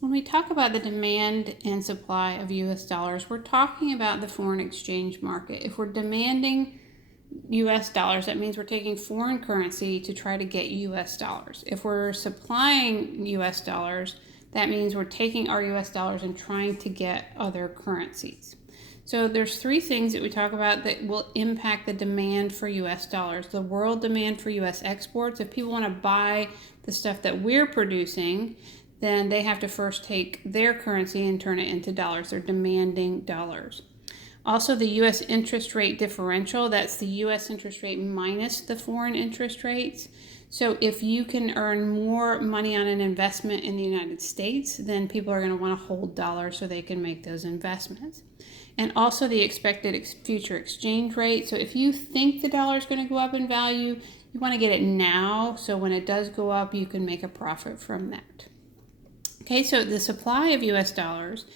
When we talk about the demand and supply of US dollars, we're talking about the foreign exchange market. If we're demanding US dollars, that means we're taking foreign currency to try to get US dollars. If we're supplying US dollars, that means we're taking our US dollars and trying to get other currencies. So there's three things that we talk about that will impact the demand for US dollars. The world demand for US exports. If people want to buy the stuff that we're producing, then they have to first take their currency and turn it into dollars. They're demanding dollars. Also, the U.S. interest rate differential, that's the U.S. interest rate minus the foreign interest rates. So if you can earn more money on an investment in the United States, then people are going to want to hold dollars so they can make those investments. And also the expected future exchange rate. So if you think the dollar is going to go up in value, you want to get it now, so when it does go up, you can make a profit from that. Okay, so the supply of US dollars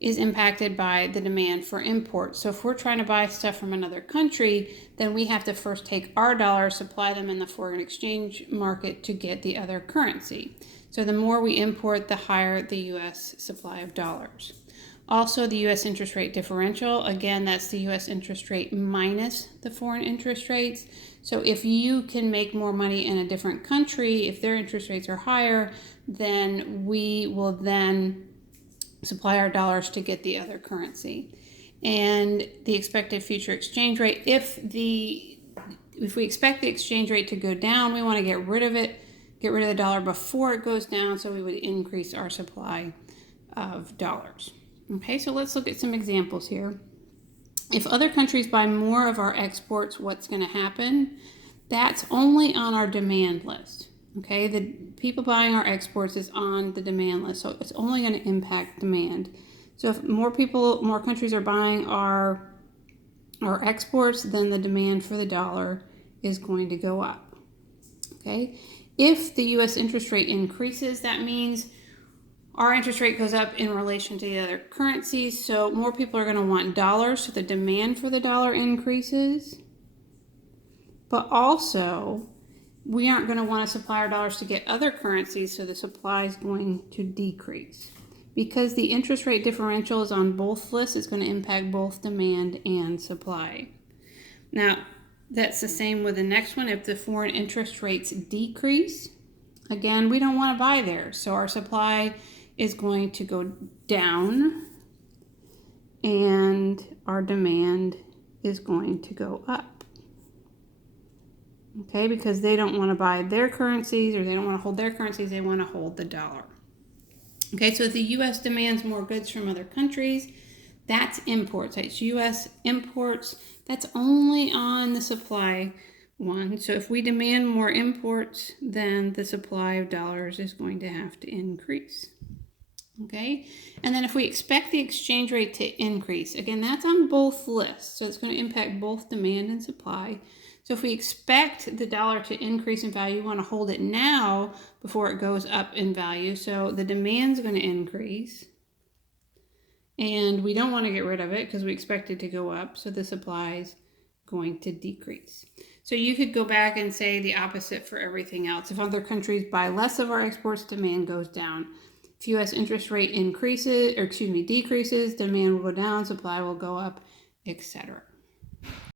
is impacted by the demand for imports. So if we're trying to buy stuff from another country, then we have to first take our dollars, supply them in the foreign exchange market to get the other currency. So the more we import, the higher the US supply of dollars. Also, the US interest rate differential, again, that's the US interest rate minus the foreign interest rates. So if you can make more money in a different country, if their interest rates are higher, then we will then supply our dollars to get the other currency. And the expected future exchange rate, if we expect the exchange rate to go down, we want to get rid of it, get rid of the dollar before it goes down, so we would increase our supply of dollars. Okay, so let's look at some examples here. If other countries buy more of our exports, what's going to happen? That's only on our demand list. Okay, the people buying our exports is on the demand list, so it's only going to impact demand. So if more countries are buying our exports, then the demand for the dollar is going to go up. Okay, if the U.S. interest rate increases, that means our interest rate goes up in relation to the other currencies, so more people are going to want dollars, so the demand for the dollar increases. But also, we aren't going to want to supply our dollars to get other currencies, so the supply is going to decrease. Because the interest rate differential is on both lists, it's going to impact both demand and supply. Now, that's the same with the next one. If the foreign interest rates decrease, again, we don't want to buy there, so our supply is going to go down and our demand is going to go up. Okay, because they don't want to buy their currencies, or they don't want to hold their currencies, they want to hold the dollar. Okay, so if the U.S. demands more goods from other countries, that's imports. It's U.S. imports. That's only on the supply one. So if we demand more imports, then the supply of dollars is going to have to increase. Okay, and then if we expect the exchange rate to increase, again, that's on both lists, so it's going to impact both demand and supply. So if we expect the dollar to increase in value, we want to hold it now before it goes up in value. So the demand is going to increase, and we don't want to get rid of it because we expect it to go up, so the supply is going to decrease. So you could go back and say the opposite for everything else. If other countries buy less of our exports, demand goes down. If U.S. interest rate decreases, demand will go down, supply will go up, etc.